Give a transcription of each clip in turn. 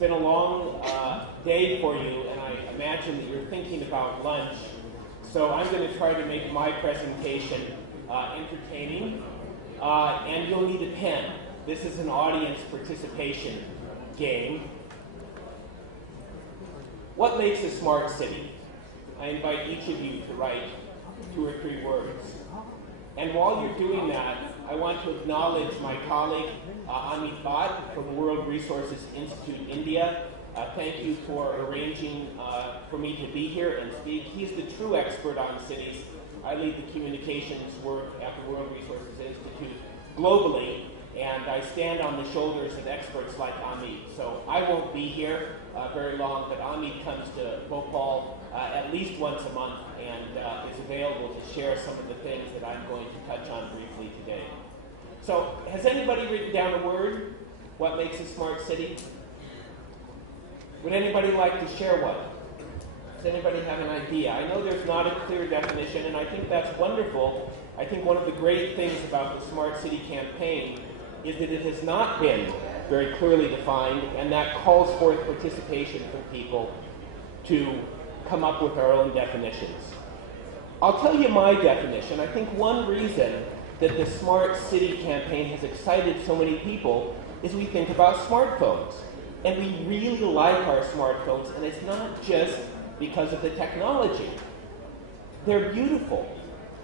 been a long day for you, and I imagine that you're thinking about lunch. So I'm going to try to make my presentation entertaining, and you'll need a pen. This is an audience participation game. What makes a smart city? I invite each of you to write 2 or 3 words. And while you're doing that, I want to acknowledge my colleague, Amit Bhatt from World Resources Institute, India. Thank you for arranging for me to be here and speak. He's the true expert on cities. I lead the communications work at the World Resources Institute globally, and I stand on the shoulders of experts like Amit. So I won't be here very long, but Amit comes to Bhopal at least once a month and is available to share some of the things that I'm going to touch on briefly today. So has anybody written down a word? What makes a smart city? Would anybody like to share one? Does anybody have an idea? I know there's not a clear definition, and I think that's wonderful. I think one of the great things about the Smart City campaign is that it has not been very clearly defined, and that calls forth participation from people to come up with our own definitions. I'll tell you my definition. I think one reason that the Smart City campaign has excited so many people is we think about smartphones. And we really like our smartphones, and it's not just because of the technology. They're beautiful.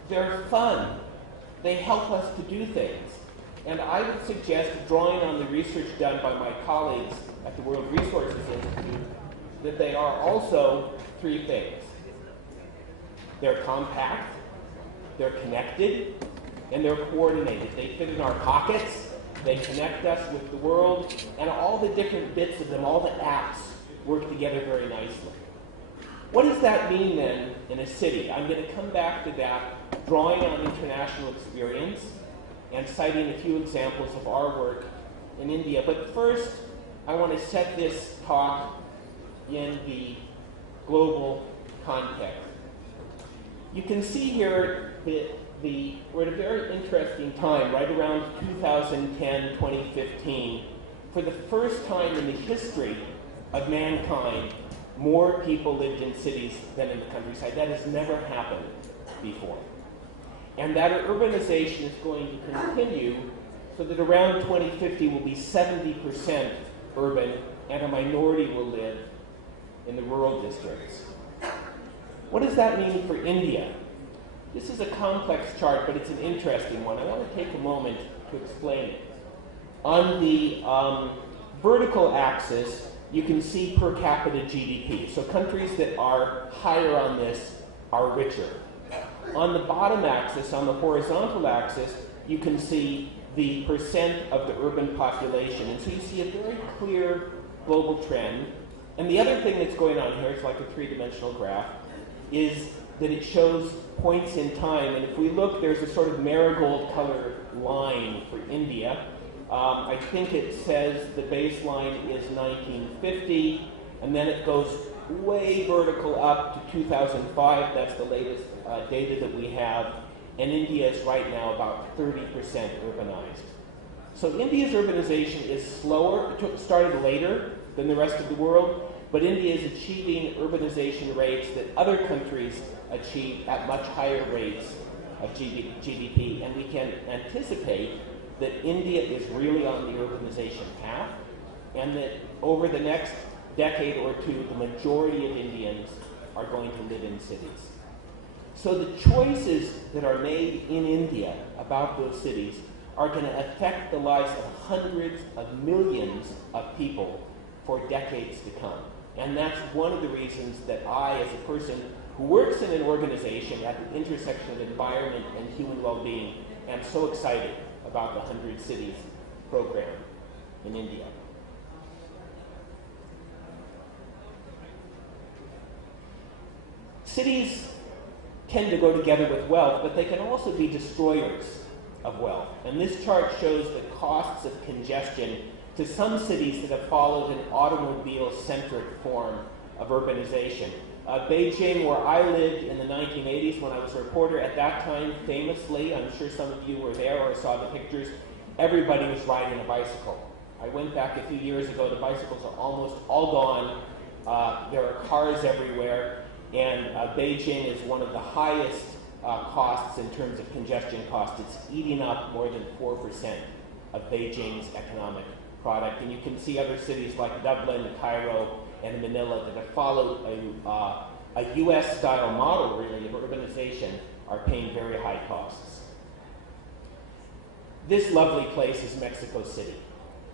They're fun. They help us to do things. And I would suggest, drawing on the research done by my colleagues at the World Resources Institute, that they are also 3 things. They're compact, they're connected, and they're coordinated. They fit in our pockets, they connect us with the world, and all the different bits of them, all the apps, work together very nicely. What does that mean then in a city? I'm going to come back to that, drawing on international experience and citing a few examples of our work in India. But first, I want to set this talk in the global context. You can see here that we're at a very interesting time, right around 2010, 2015. For the first time in the history of mankind, more people lived in cities than in the countryside. That has never happened before. And that urbanization is going to continue so that around 2050 will be 70% urban and a minority will live in the rural districts. What does that mean for India? This is a complex chart, but it's an interesting one. I want to take a moment to explain it. On the vertical axis, you can see per capita GDP. So countries that are higher on this are richer. On the bottom axis, on the horizontal axis, you can see the percent of the urban population. And so you see a very clear global trend. And the other thing that's going on here, it's like a 3-dimensional graph, is that it shows points in time. And if we look, there's a sort of marigold color line for India. I think it says the baseline is 1950, and then it goes way vertical up to 2005. That's the latest data that we have. And India is right now about 30% urbanized. So India's urbanization is slower. It started later than the rest of the world, but India is achieving urbanization rates that other countries achieve at much higher rates of GDP. And we can anticipate that India is really on the urbanization path, and that over the next decade or two, the majority of Indians are going to live in cities. So the choices that are made in India about those cities are going to affect the lives of hundreds of millions of people for decades to come. And that's one of the reasons that I, as a person who works in an organization at the intersection of environment and human well-being, am so excited about the 100 Cities program in India. Cities tend to go together with wealth, but they can also be destroyers of wealth. And this chart shows the costs of congestion to some cities that have followed an automobile-centric form of urbanization. Beijing, where I lived in the 1980s when I was a reporter, at that time, famously, I'm sure some of you were there or saw the pictures, everybody was riding a bicycle. I went back a few years ago, the bicycles are almost all gone. There are cars everywhere, and Beijing is one of the highest costs in terms of congestion costs. It's eating up more than 4% of Beijing's economic product. And you can see other cities like Dublin, Cairo, and Manila that have followed a US-style model, really, of urbanization, are paying very high costs. This lovely place is Mexico City.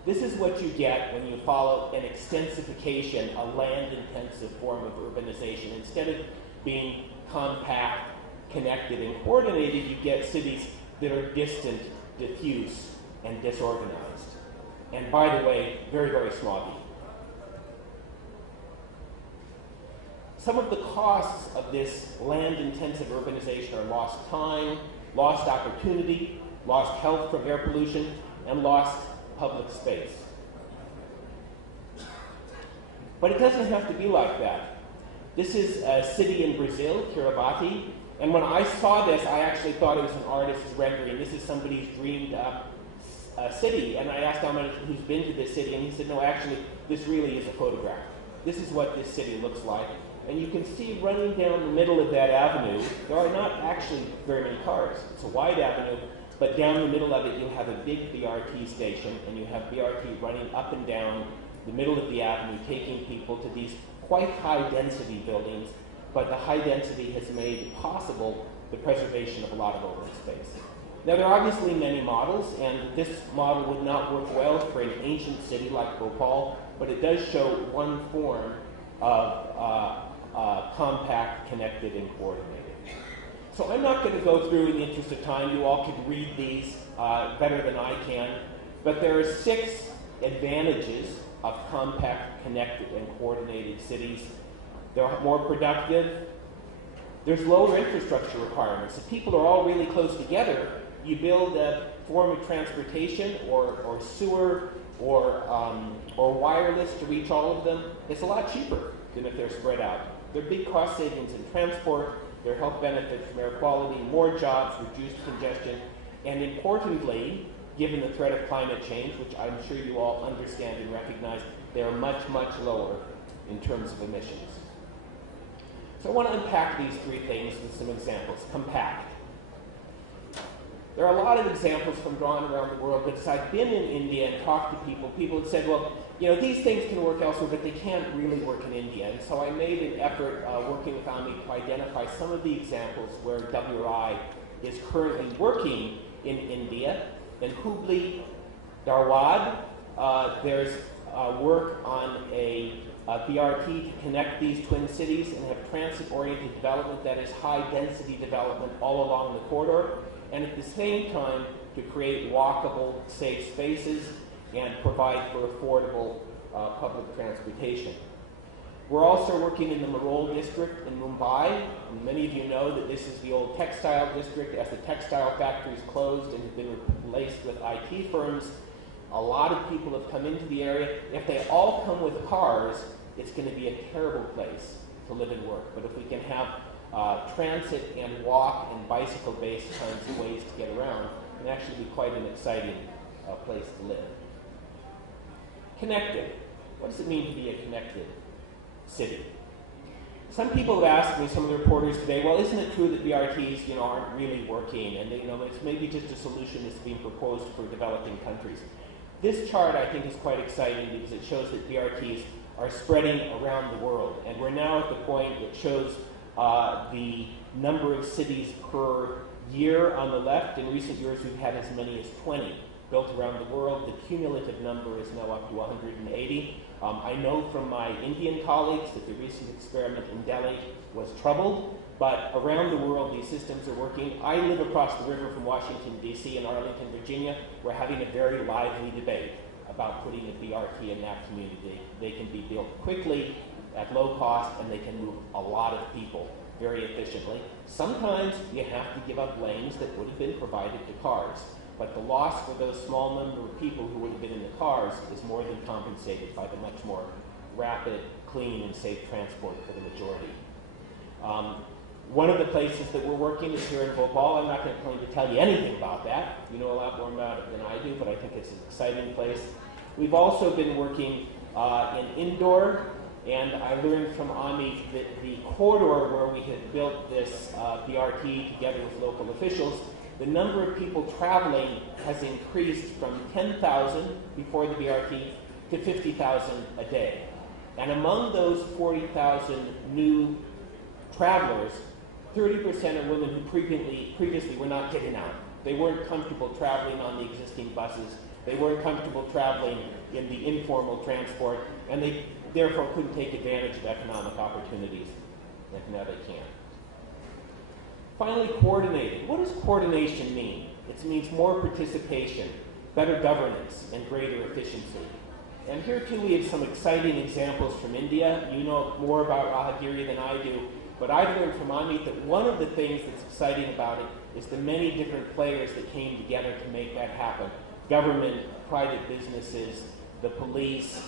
This is what you get when you follow an extensification, a land-intensive form of urbanization. Instead of being compact, connected, and coordinated, you get cities that are distant, diffuse, and disorganized. And by the way, very, very smoggy. Some of the costs of this land-intensive urbanization are lost time, lost opportunity, lost health from air pollution, and lost public space. But it doesn't have to be like that. This is a city in Brazil, Kiribati, and when I saw this, I actually thought it was an artist's rendering. This is somebody's dreamed up city, and I asked how many who's been to this city, and he said, no, actually, this really is a photograph. This is what this city looks like. And you can see running down the middle of that avenue, there are not actually very many cars. It's a wide avenue, but down the middle of it, you have a big BRT station, and you have BRT running up and down the middle of the avenue, taking people to these quite high-density buildings, but the high density has made possible the preservation of a lot of open space. Now, there are obviously many models, and this model would not work well for an ancient city like Bhopal, but it does show one form of compact, connected, and coordinated. So I'm not going to go through in the interest of time. You all can read these better than I can, but there are 6 advantages of compact, connected, and coordinated cities. They're more productive. There's lower infrastructure requirements. If people are all really close together, you build a form of transportation or sewer or wireless to reach all of them. It's a lot cheaper than if they're spread out. There are big cost savings in transport. There are health benefits from air quality, more jobs, reduced congestion, and importantly, given the threat of climate change, which I'm sure you all understand and recognize, they are much, much lower in terms of emissions. So I want to unpack these 3 things with some examples. Compact. There are a lot of examples from drawn around the world, but as I've been in India and talked to people, people have said, well, you know, these things can work elsewhere, but they can't really work in India. And so I made an effort working with Ami to identify some of the examples where WRI is currently working in India. In Hubli, Dharwad, there's work on a BRT to connect these twin cities and have transit-oriented development that is high-density development all along the corridor, and at the same time to create walkable, safe spaces and provide for affordable public transportation. We're also working in the Marol district in Mumbai, and many of you know that this is the old textile district. As the textile factories closed and have been replaced with IT firms, a lot of people have come into the area. If they all come with cars, it's going to be a terrible place to live and work. But if we can have transit and walk and bicycle-based kinds of ways to get around, it can actually be quite an exciting place to live. Connected. What does it mean to be a connected city? Some people have asked me, some of the reporters today, well, isn't it true that BRTs, you know, aren't really working, and you know, it's maybe just a solution that's being proposed for developing countries? This chart, I think, is quite exciting because it shows that BRTs are spreading around the world, and we're now at the point that shows the number of cities per year on the left. In recent years, we've had as many as 20 built around the world. The cumulative number is now up to 180. I know from my Indian colleagues that the recent experiment in Delhi was troubled, but around the world these systems are working. I live across the river from Washington, D.C. in Arlington, Virginia. We're having a very lively debate about putting a BRT in that community. They can be built quickly, at low cost, and they can move a lot of people very efficiently. Sometimes you have to give up lanes that would have been provided to cars. But the loss for those small number of people who would have been in the cars is more than compensated by the much more rapid, clean, and safe transport for the majority. One of the places that we're working is here in Bhopal. I'm not going to tell you anything about that. You know a lot more about it than I do, but I think it's an exciting place. We've also been working in Indore, and I learned from Ami that the corridor where we had built this BRT together with local officials, the number of people traveling has increased from 10,000 before the BRT to 50,000 a day. And among those 40,000 new travelers, 30% are women who previously were not getting out. They weren't comfortable traveling on the existing buses. They weren't comfortable traveling in the informal transport, and they therefore couldn't take advantage of economic opportunities. And now they can. Finally, coordinating. What does coordination mean? It means more participation, better governance, and greater efficiency. And here too we have some exciting examples from India. You know more about Rahagiri than I do, but I've learned from Amit that one of the things that's exciting about it is the many different players that came together to make that happen. Government, private businesses, the police,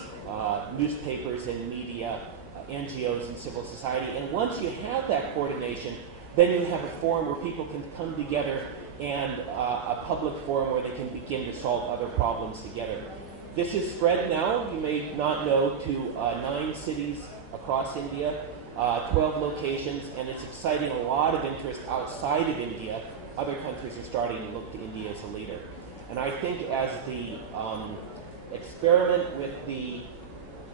newspapers and media, NGOs and civil society. And once you have that coordination, then you have a forum where people can come together and a public forum where they can begin to solve other problems together. This is spread now, you may not know, to 9 cities across India, 12 locations, and it's exciting a lot of interest outside of India. Other countries are starting to look to India as a leader. And I think as the experiment with the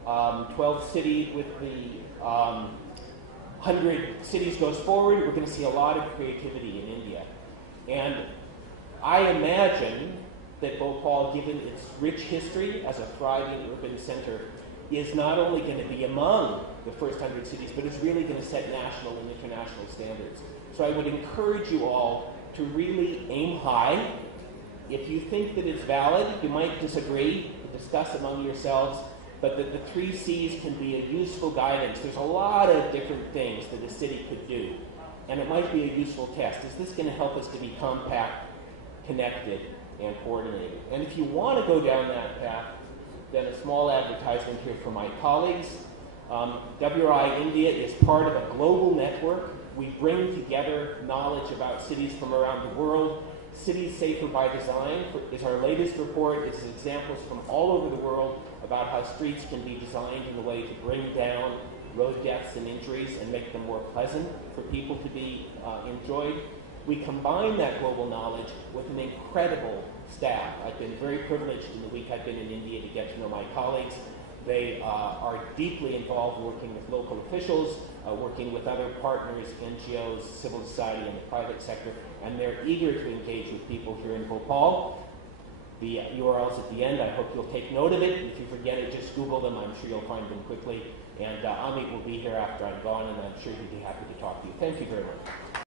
12 cities, with the 100 cities goes forward, we're going to see a lot of creativity in India. And I imagine that Bhopal, given its rich history as a thriving urban center, is not only going to be among the first 100 cities, but is really going to set national and international standards. So I would encourage you all to really aim high. If you think that it's valid, you might disagree, discuss among yourselves, but that the 3 C's can be a useful guidance. There's a lot of different things that a city could do, and it might be a useful test. Is this going to help us to be compact, connected, and coordinated? And if you want to go down that path, then a small advertisement here for my colleagues. WRI India is part of a global network. We bring together knowledge about cities from around the world. Cities Safer by Design is our latest report. It's examples from all over the world about how streets can be designed in a way to bring down road deaths and injuries and make them more pleasant for people to be enjoyed. We combine that global knowledge with an incredible staff. I've been very privileged in the week I've been in India to get to know my colleagues. They are deeply involved working with local officials, working with other partners, NGOs, civil society, and the private sector, and they're eager to engage with people here in Bhopal. The URL's at the end. I hope you'll take note of it. If you forget it, just Google them. I'm sure you'll find them quickly. And Amit will be here after I'm gone, and I'm sure he'd be happy to talk to you. Thank you very much.